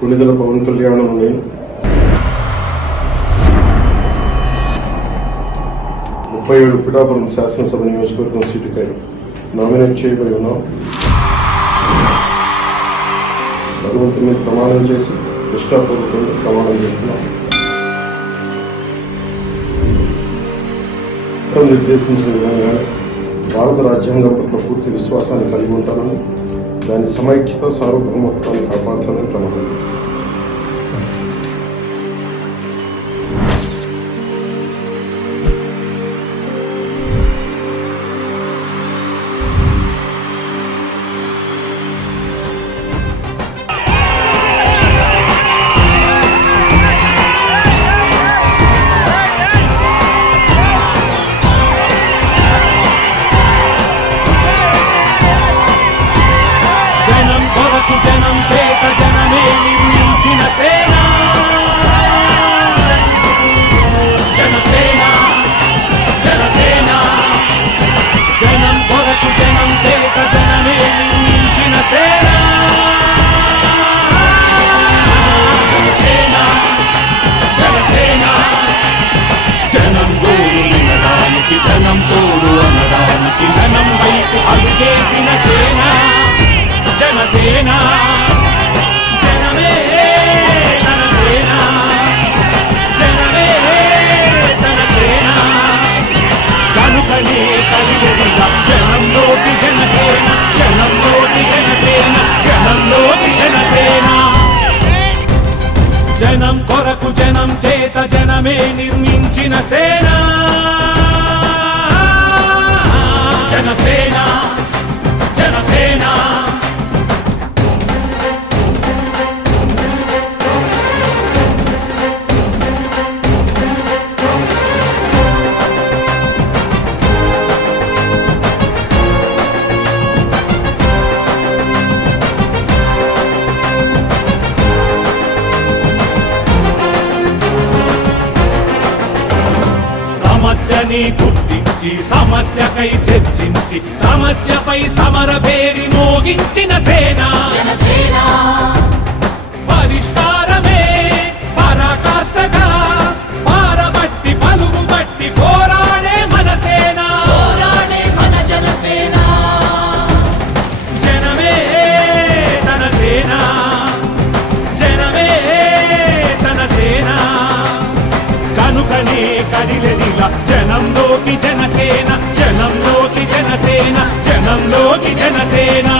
కొణిదెల పవన్ కళ్యాణ్ నేను 37 పిఠాపురం శాసనసభ నియోజకవర్గం సీటుకై నామినేట్ చేయబడి ఉన్నాం. భగవంతుని ప్రమాణం చేసి నిష్ఠాపూర్వకంగా ప్రమాణం చేస్తున్నాం. నిర్దేశించిన విధంగా భారత రాజ్యాంగం పట్ల పూర్తి విశ్వాసాన్ని కలిగి ఉంటానని, దాని సమైక్యత సార్వభౌమత్వాన్ని కాపాడుతానని ప్రమాణం చేస్తున్నాను. జనం చేత జనమే నిర్మించిన సేన జనసేన జనసేన. జనం కొరకు జనం చేత జనమే నిర్మించిన సేన జనసేన జనసేన. జనం గోడు వినడానికి, జనం తోడు అనడానికి, జనం వైపు అడుగేసిన సేన జనసేన. జనమే తన సేన, జనమే తన సేన. కనుకనే కలిగెదిగా జనంలోకి జనసేన, జనంలోకి జనసేన, జనంలోకి జనసేన. జనం కొరకు జనం చేత జనమే నిర్మించిన సేన జనసేన జనసేన. సమస్యని గుర్తించి, సమస్యకై చర్చించి, సమస్యపై సమర పేరి మోగించిన సేన జనసేన. పరిష్కారమే పరాకాష్ఠగా పారబట్టి పలుగు బట్టి పోరాడే మన సేన, పోరాడే మన జనసేన. జనమే తన సేన, జనమే తన సేన. కనుకనే కదిలెదిలా జనంలోకి జనసేన, జనంలోకి జనసేన, జనంలోకి జనసేన.